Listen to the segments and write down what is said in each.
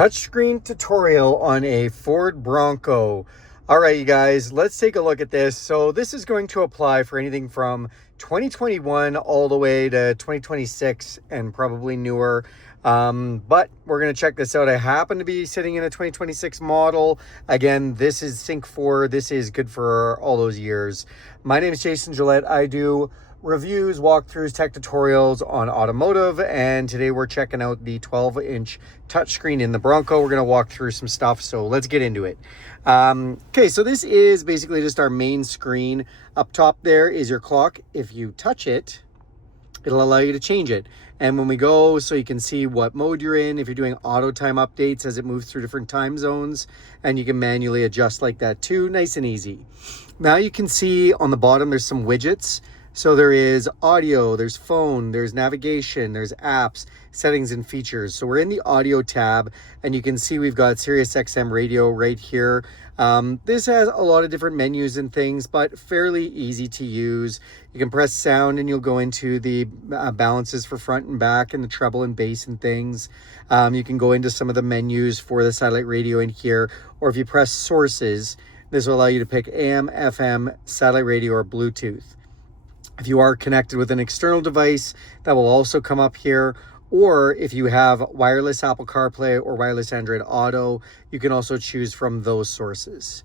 Touchscreen tutorial on a Ford Bronco. All right, you guys, let's take a look at this. So this is going to apply for anything from 2021 all the way to 2026 and probably newer. But we're going to check this out. I happen to be sitting in a 2026 model. Again, this is Sync 4. This is good for all those years. My name is Jason Gillett. I do reviews, walkthroughs, tech tutorials on automotive, and today we're checking out the 12-inch touchscreen in the Bronco. We're going to walk through some stuff, so let's get into it. Okay, so this is basically just our main screen. Up top there is your clock. If you touch it, it'll allow you to change it. And when we go, so you can see what mode you're in, if you're doing auto time updates as it moves through different time zones, and you can manually adjust like that too, nice and easy. Now you can see on the bottom there's some widgets. So there is audio, there's phone, there's navigation, there's apps, settings and features. So we're in the audio tab, and you can see we've got Sirius XM radio right here. This has a lot of different menus and things, but fairly easy to use. You can press sound and you'll go into the balances for front and back and the treble and bass and things. You can go into some of the menus for the satellite radio in here, or if you press sources, this will allow you to pick AM, FM, satellite radio, or Bluetooth. If you are connected with an external device, that will also come up here. Or if you have wireless Apple CarPlay or wireless Android Auto, you can also choose from those sources.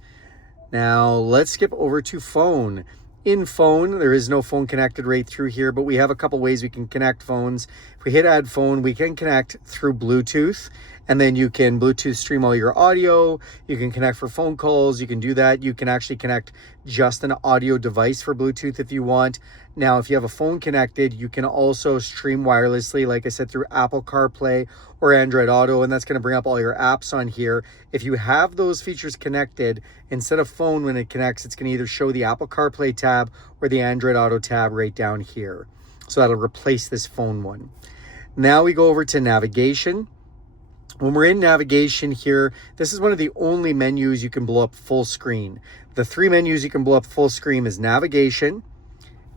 Now let's skip over to phone. In phone, there is no phone connected right through here, but we have a couple ways we can connect phones. If we hit add phone, we can connect through Bluetooth, and then you can Bluetooth stream all your audio. You can connect for phone calls. You can do that. You can actually connect just an audio device for Bluetooth if you want. Now, if you have a phone connected, you can also stream wirelessly, like I said, through Apple CarPlay or Android Auto, and that's going to bring up all your apps on here. If you have those features connected, instead of phone when it connects, it's going to either show the Apple CarPlay tab or the Android Auto tab right down here. So that'll replace this phone one. Now we go over to navigation. When we're in navigation here, this is one of the only menus you can blow up full screen. The three menus you can blow up full screen is navigation,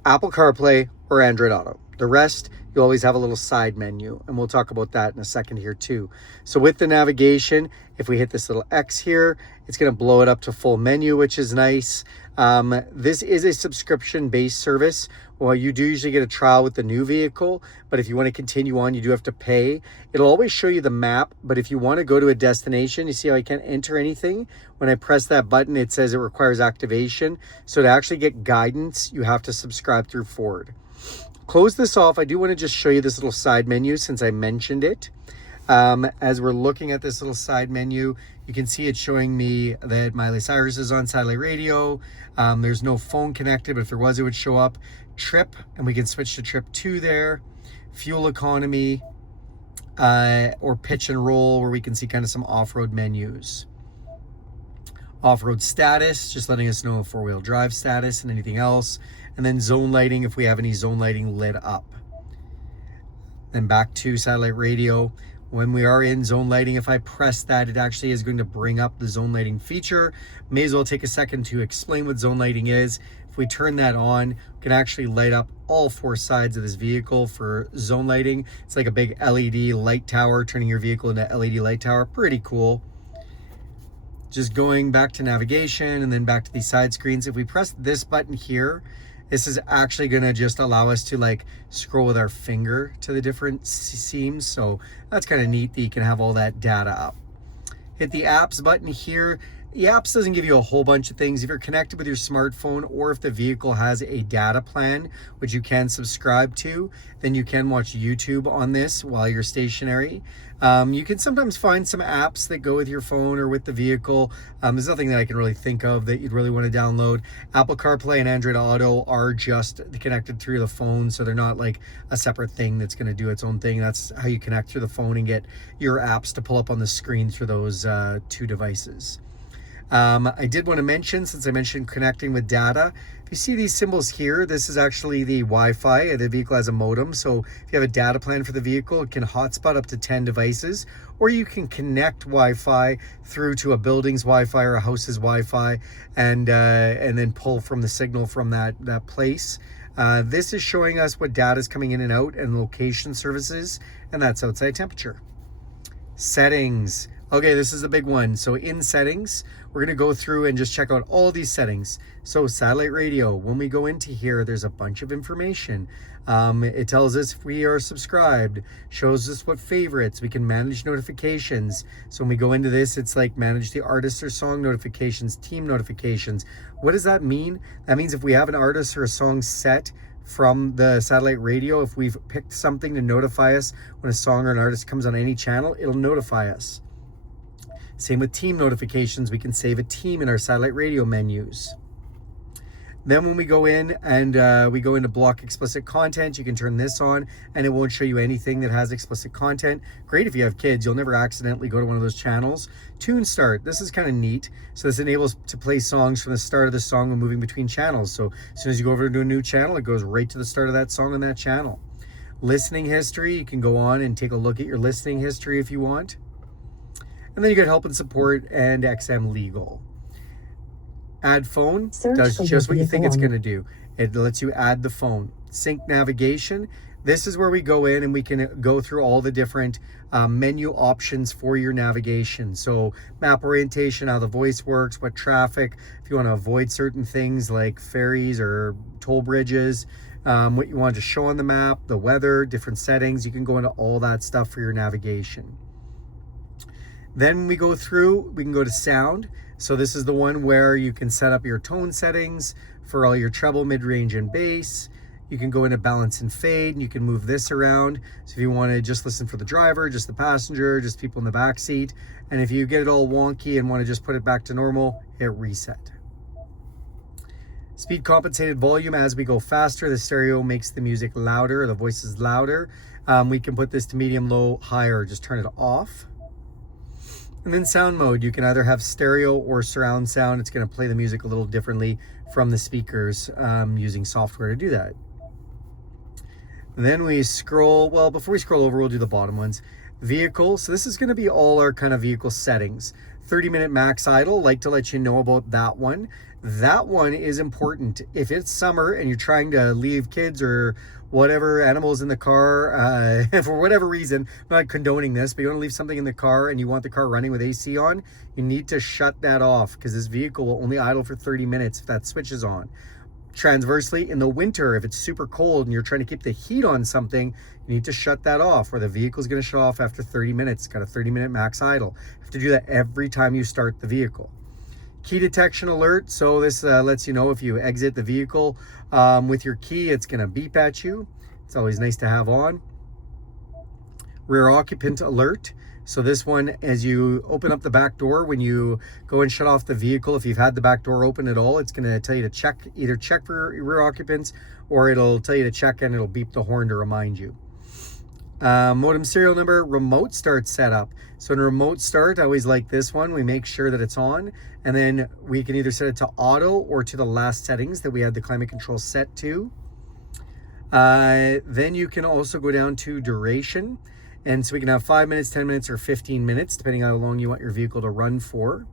Apple CarPlay, or Android Auto. The rest, you always have a little side menu, and we'll talk about that in a second here too. So with the navigation, if we hit this little X here, it's going to blow it up to full menu, which is nice. This is a subscription-based service. Well, you do usually get a trial with the new vehicle, but if you want to continue on, you do have to pay. It'll always show you the map, but if you want to go to a destination, you see how I can't enter anything? When I press that button, it says it requires activation. So to actually get guidance, you have to subscribe through Ford. Close this off. I do want to just show you this little side menu since I mentioned it. As we're looking at this little side menu, you can see it's showing me that Miley Cyrus is on satellite radio. There's no phone connected, but if there was, it would show up. Trip, and we can switch to trip 2 there. Fuel economy, or pitch and roll, where we can see kind of some off-road menus. Off-road status, just letting us know four-wheel drive status and anything else. And then zone lighting, if we have any zone lighting lit up. Then back to satellite radio. When we are in zone lighting, if I press that, it actually is going to bring up the zone lighting feature. May as well take a second to explain what zone lighting is. If we turn that on, we can actually light up all 4 sides of this vehicle for zone lighting. It's like a big LED light tower, turning your vehicle into LED light tower. Pretty cool. Just going back to navigation and then back to these side screens. If we press this button here, this is actually going to just allow us to like scroll with our finger to the different seams. So that's kind of neat that you can have all that data up. Hit the apps button here. The apps doesn't give you a whole bunch of things. If you're connected with your smartphone, or if the vehicle has a data plan, which you can subscribe to, then you can watch YouTube on this while you're stationary. You can sometimes find some apps that go with your phone or with the vehicle. There's nothing that I can really think of that you'd really want to download. Apple CarPlay and Android Auto are just connected through the phone, so they're not like a separate thing that's going to do its own thing. That's how you connect through the phone and get your apps to pull up on the screen through those 2 devices. I did want to mention, since I mentioned connecting with data, if you see these symbols here, this is actually the Wi-Fi. The vehicle has a modem, so if you have a data plan for the vehicle, it can hotspot up to 10 devices, or you can connect Wi-Fi through to a building's Wi-Fi or a house's Wi-Fi, and then pull from the signal from that place. This is showing us what data is coming in and out and location services, and that's outside temperature. Settings. Okay, this is a big one. So in settings, we're gonna go through and just check out all these settings. So satellite radio, when we go into here, there's a bunch of information. It tells us if we are subscribed, shows us what favorites, we can manage notifications. So when we go into this, it's like manage the artist or song notifications, team notifications. What does that mean? That means if we have an artist or a song set from the satellite radio, if we've picked something to notify us when a song or an artist comes on any channel, it'll notify us. Same with team notifications, we can save a team in our satellite radio menus. Then when we go in and we go into block explicit content, you can turn this on and it won't show you anything that has explicit content. Great if you have kids, you'll never accidentally go to one of those channels. Tune start, this is kind of neat. So this enables to play songs from the start of the song when moving between channels. So as soon as you go over to a new channel, it goes right to the start of that song on that channel. Listening history, you can go on and take a look at your listening history if you want. And then you get help and support and XM legal. Add phone does just what you think it's going to do. It lets you add the phone. Sync navigation. This is where we go in and we can go through all the different menu options for your navigation. So map orientation, how the voice works, what traffic, if you want to avoid certain things like ferries or toll bridges, what you want to show on the map, the weather, different settings. You can go into all that stuff for your navigation. Then when we go through, we can go to sound. So this is the one where you can set up your tone settings for all your treble, mid-range, and bass. You can go into balance and fade, and you can move this around. So if you want to just listen for the driver, just the passenger, just people in the back seat, and if you get it all wonky and want to just put it back to normal, hit reset. Speed compensated volume. As we go faster, the stereo makes the music louder, the voice is louder. We can put this to medium, low, high, or just turn it off. And then sound mode, you can either have stereo or surround sound. It's going to play the music a little differently from the speakers using software to do that. And then we scroll, well, before we scroll over, we'll do the bottom ones. Vehicle, so this is going to be all our kind of vehicle settings. 30-minute max idle, like to let you know about that one. That one is important. If it's summer and you're trying to leave kids or whatever animals in the car, for whatever reason, I'm not condoning this, but you want to leave something in the car and you want the car running with AC on, you need to shut that off because this vehicle will only idle for 30 minutes if that switch is on. Transversely, in the winter, if it's super cold and you're trying to keep the heat on something, you need to shut that off, or the vehicle is going to shut off after 30 minutes. It's got a 30-minute max idle. You have to do that every time you start the vehicle. Key detection alert, so this lets you know if you exit the vehicle with your key, it's going to beep at you. It's always nice to have on. Rear occupant alert. So this one, as you open up the back door, when you go and shut off the vehicle, if you've had the back door open at all, it's going to tell you to check, either check for rear occupants, or it'll tell you to check and it'll beep the horn to remind you. Modem serial number, remote start setup. So in remote start, I always like this one. We make sure that it's on, and then we can either set it to auto or to the last settings that we had the climate control set to. Then you can also go down to duration. And so we can have 5 minutes, 10 minutes, or 15 minutes, depending on how long you want your vehicle to run for.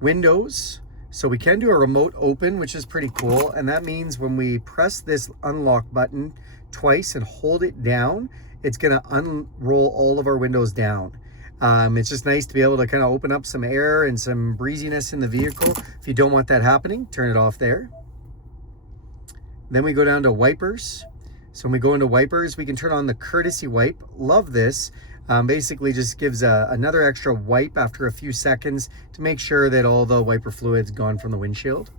Windows. So we can do a remote open, which is pretty cool. And that means when we press this unlock button twice and hold it down, it's going to unroll all of our windows down. It's just nice to be able to kind of open up some air and some breeziness in the vehicle. If you don't want that happening, turn it off there. Then we go down to wipers. So when we go into wipers, we can turn on the courtesy wipe. Love this. Basically just gives another extra wipe after a few seconds to make sure that all the wiper fluid's gone from the windshield.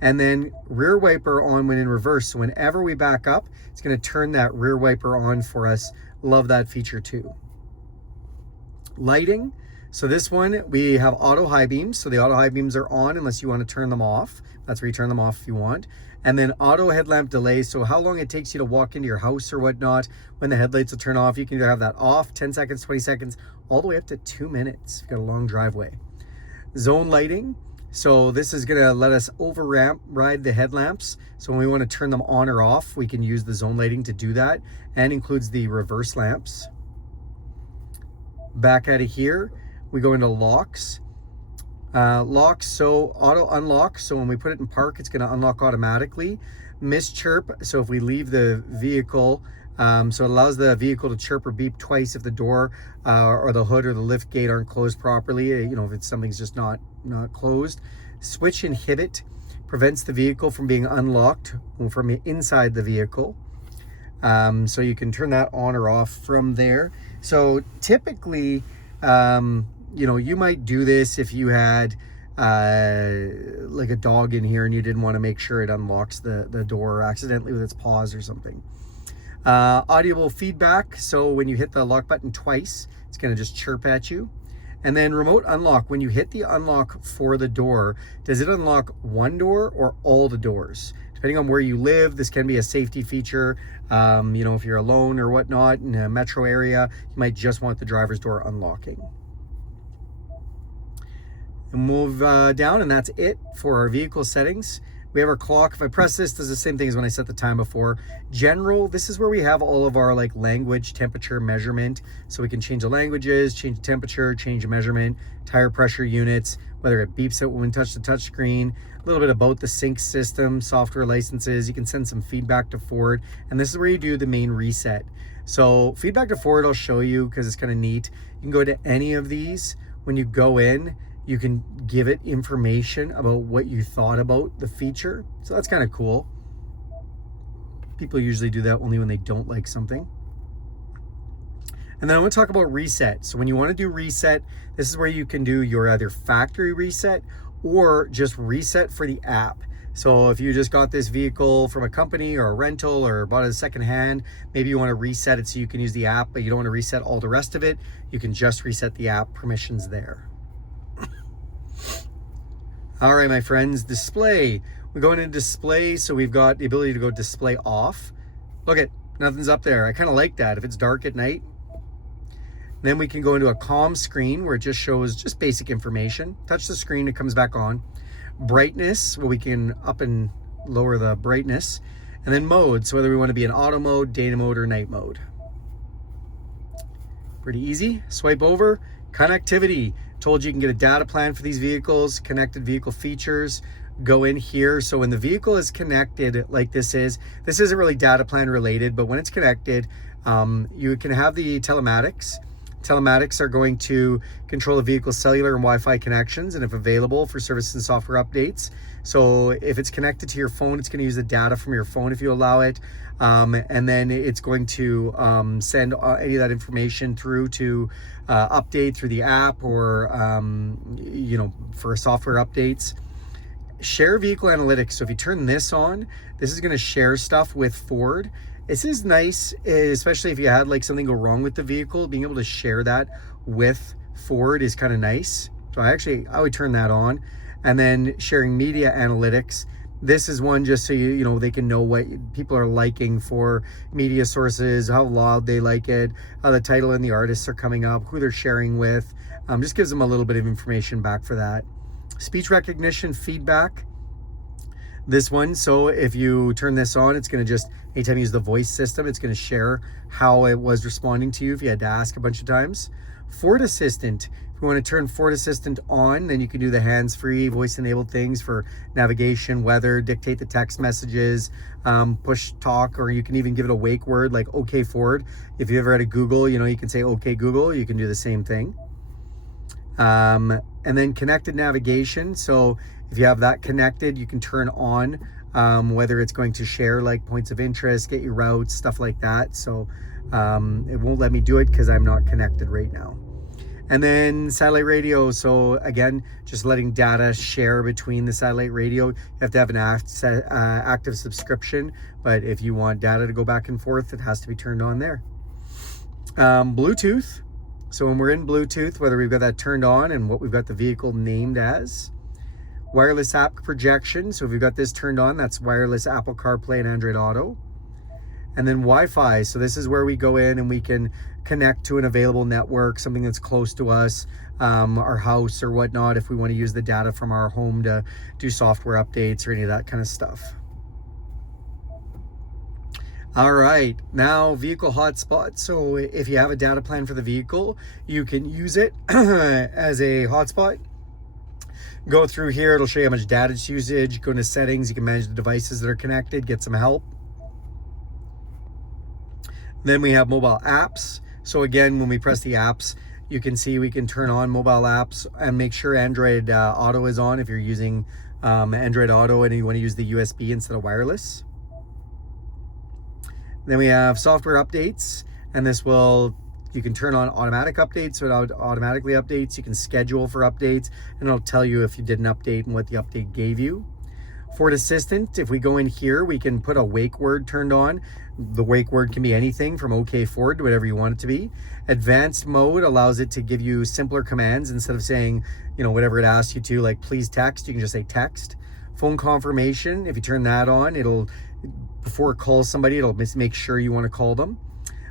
And then rear wiper on when in reverse. So whenever we back up, it's going to turn that rear wiper on for us. Love that feature too. Lighting. So this one, we have auto high beams. So the auto high beams are on unless you want to turn them off. That's where you turn them off if you want. And then auto headlamp delay. So how long it takes you to walk into your house or whatnot when the headlights will turn off. You can either have that off 10 seconds, 20 seconds, all the way up to 2 minutes. If you've got a long driveway. Zone lighting. So this is going to let us override the headlamps. So when we want to turn them on or off, we can use the zone lighting to do that, and includes the reverse lamps. Back out of here, we go into locks. Locks, so auto unlock. So when we put it in park, it's going to unlock automatically. Mischirp, so if we leave the vehicle So it allows the vehicle to chirp or beep twice if the door or the hood or the lift gate aren't closed properly. If it's something's just not closed. Switch inhibit prevents the vehicle from being unlocked from inside the vehicle. So you can turn that on or off from there. So typically, you might do this if you had like a dog in here and you didn't want to make sure it unlocks the door accidentally with its paws or something. Audible feedback. So when you hit the lock button twice, it's going to just chirp at you. And then remote unlock. When you hit the unlock for the door, does it unlock one door or all the doors? Depending on where you live, this can be a safety feature. If you're alone or whatnot in a metro area, you might just want the driver's door unlocking. And move down, and that's it for our vehicle settings. We have our clock. If I press this, does the same thing as when I set the time before. General, this is where we have all of our like language, temperature, measurement. So we can change the languages, change the temperature, change the measurement, tire pressure units, whether it beeps it when we touch the touch screen, a little bit about the sync system, software licenses. You can send some feedback to Ford. And this is where you do the main reset. So feedback to Ford, I'll show you because it's kind of neat. You can go to any of these. When you go in, you can give it information about what you thought about the feature. So that's kind of cool. People usually do that only when they don't like something. And then I want to talk about reset. So when you want to do reset, this is where you can do your either factory reset or just reset for the app. So if you just got this vehicle from a company or a rental or bought it secondhand, maybe you want to reset it so you can use the app, but you don't want to reset all the rest of it. You can just reset the app permissions there. All right, my friends, display. We're going into display, so we've got the ability to go display off. Look at, nothing's up there. I kind of like that if it's dark at night. Then we can go into a calm screen where it just shows just basic information. Touch the screen, it comes back on. Brightness, well, we can up and lower the brightness. And then mode, so whether we want to be in auto mode, data mode, or night mode. Pretty easy. Swipe over. Connectivity. Told you can get a data plan for these vehicles, connected vehicle features. Go in here. So when the vehicle is connected like this isn't really data plan related, but when it's connected, you can have the telematics. Telematics are going to control the vehicle's cellular and Wi-Fi connections and if available for service and software updates. So if it's connected to your phone, it's going to use the data from your phone if you allow it. And then it's going to send any of that information through to update through the app or, for software updates. Share vehicle analytics. So if you turn this on, this is going to share stuff with Ford. This is nice, especially if you had like something go wrong with the vehicle. Being able to share that with Ford is kind of nice. So I would turn that on. And then sharing media analytics. This is one just so they can know what people are liking for media sources, how loud they like it, how the title and the artists are coming up, who they're sharing with. Just gives them a little bit of information back for that. Speech recognition feedback. This one, so if you turn this on, it's going to just, anytime you use the voice system, it's going to share how it was responding to you if you had to ask a bunch of times. Ford Assistant. If you want to turn Ford Assistant on, then you can do the hands-free, voice-enabled things for navigation, weather, dictate the text messages, push talk, or you can even give it a wake word like OK Ford. If you ever had a Google, you can say OK Google, you can do the same thing. And then connected navigation. So if you have that connected, you can turn on whether it's going to share like points of interest, get your routes, stuff like that. So it won't let me do it because I'm not connected right now. And then satellite radio. So again, just letting data share between the satellite radio. You have to have an active subscription, but if you want data to go back and forth, it has to be turned on there. Bluetooth. So when we're in Bluetooth, whether we've got that turned on and what we've got the vehicle named as. Wireless app projection. So if we've got this turned on, that's wireless Apple CarPlay and Android Auto. And then Wi-Fi. So this is where we go in and we can connect to an available network, something that's close to us, our house or whatnot, if we want to use the data from our home to do software updates or any of that kind of stuff. All right, now vehicle hotspot. So if you have a data plan for the vehicle, you can use it as a hotspot. Go through here, it'll show you how much data it's usage. Go into settings, you can manage the devices that are connected, get some help. Then we have mobile apps. So again, when we press the apps, you can see we can turn on mobile apps and make sure Android Auto is on if you're using Android Auto and you want to use the USB instead of wireless. Then we have software updates, and you can turn on automatic updates, so it automatically updates. You can schedule for updates, and it'll tell you if you did an update and what the update gave you. Ford Assistant, if we go in here, we can put a wake word turned on. The wake word can be anything from OK Ford to whatever you want it to be. Advanced mode allows it to give you simpler commands instead of saying, whatever it asks you to, like please text, you can just say text. Phone confirmation, if you turn that on, before it calls somebody, it'll make sure you want to call them.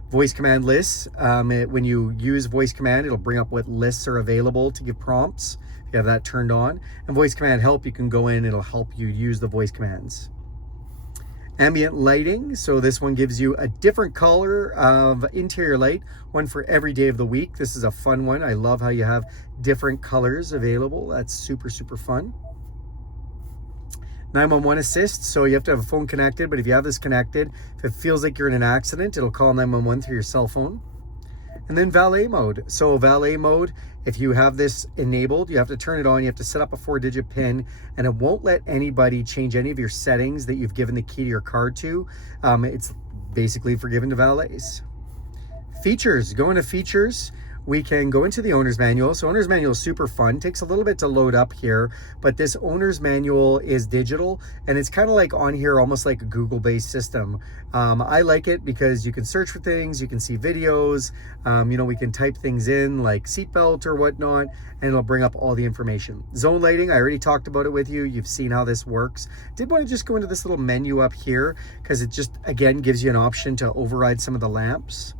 Voice command lists, when you use voice command, it'll bring up what lists are available to give prompts. You have that turned on. And voice command help, you can go in, it'll help you use the voice commands. Ambient lighting, so this one gives you a different color of interior light, one for every day of the week. This is a fun one. I love how you have different colors available. That's super, super fun. 911 assist, so you have to have a phone connected, but if you have this connected, if it feels like you're in an accident, it'll call 911 through your cell phone. And then valet mode. So valet mode, if you have this enabled, you have to turn it on, you have to set up a 4-digit PIN, and it won't let anybody change any of your settings that you've given the key to your car to. It's basically for given to valets. Features, go into features. We can go into the owner's manual. So owner's manual is super fun. Takes a little bit to load up here, but this owner's manual is digital, and it's kind of like on here, almost like a Google-based system. I like it because you can search for things, you can see videos, we can type things in like seatbelt or whatnot, and it'll bring up all the information. Zone lighting, I already talked about it with you. You've seen how this works. Did want to just go into this little menu up here because it just, again, gives you an option to override some of the lamps.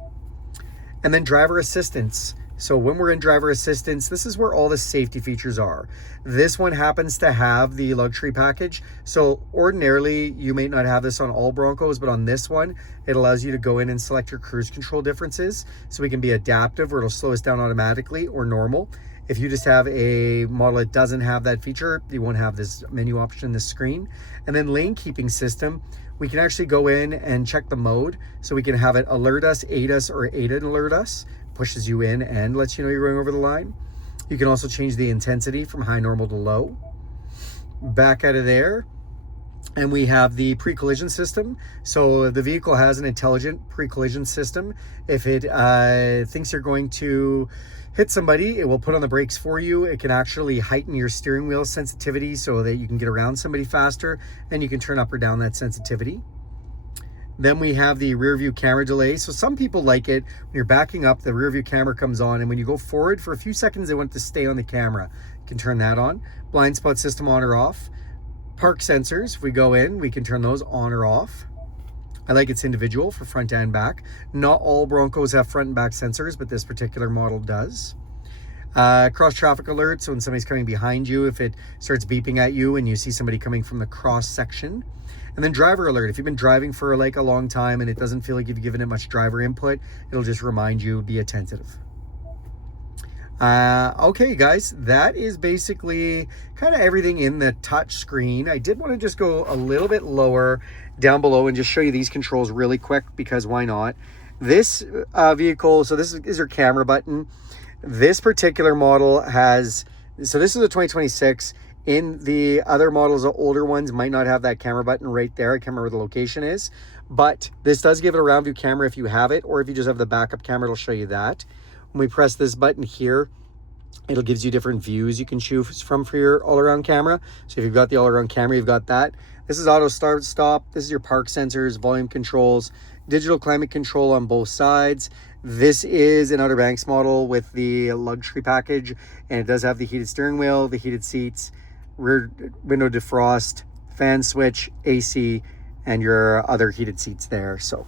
And then driver assistance. So when we're in driver assistance, this is where all the safety features are. This one happens to have the luxury package. So ordinarily, you may not have this on all Broncos, but on this one, it allows you to go in and select your cruise control differences. So we can be adaptive, or it'll slow us down automatically, or normal. If you just have a model that doesn't have that feature, you won't have this menu option in the screen. And then lane keeping system, we can actually go in and check the mode. So we can have it alert us, aid us, or aid and alert us. Pushes you in and lets you know you're going over the line. You can also change the intensity from high, normal to low. Back out of there, and we have the pre-collision system. So the vehicle has an intelligent pre-collision system. If it thinks you're going to hit somebody, it will put on the brakes for you. It can actually heighten your steering wheel sensitivity so that you can get around somebody faster, and you can turn up or down that sensitivity. Then we have the rear view camera delay. So some people like it. When you're backing up, the rear view camera comes on, and when you go forward for a few seconds, they want it to stay on the camera. You can turn that on. Blind spot system on or off. Park sensors, if we go in, we can turn those on or off. I like it's individual for front and back. Not all Broncos have front and back sensors, but this particular model does. Cross traffic alert, so when somebody's coming behind you, if it starts beeping at you and you see somebody coming from the cross section. And then driver alert, if you've been driving for like a long time and it doesn't feel like you've given it much driver input, it'll just remind you, be attentive. Okay guys, that is basically kind of everything in the touch screen. I did want to just go a little bit lower down below and just show you these controls really quick, because why not? This vehicle, so this is your camera button. This particular model has, so this is a 2026. In the other models, the older ones might not have that camera button right there. I can't remember where the location is, but this does give it a round view camera if you have it, or if you just have the backup camera, it'll show you that. When we press this button here, it'll gives you different views you can choose from for your all-around camera. So if you've got the all-around camera, you've got that. This is auto start stop. This is your park sensors, volume controls, digital climate control on both sides. This is an Outer Banks model with the luxury package, and it does have the heated steering wheel, the heated seats, rear window defrost, fan switch, AC, and your other heated seats there. So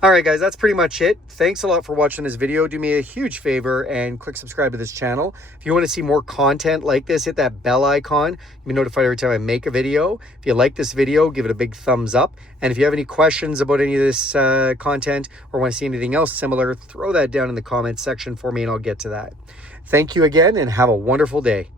all right guys, that's pretty much it. Thanks a lot for watching this video. Do me a huge favor and click subscribe to this channel. If you want to see more content like this, hit that bell icon. You'll be notified every time I make a video. If you like this video, give it a big thumbs up. And if you have any questions about any of this content, or want to see anything else similar, throw that down in the comments section for me and I'll get to that. Thank you again and have a wonderful day.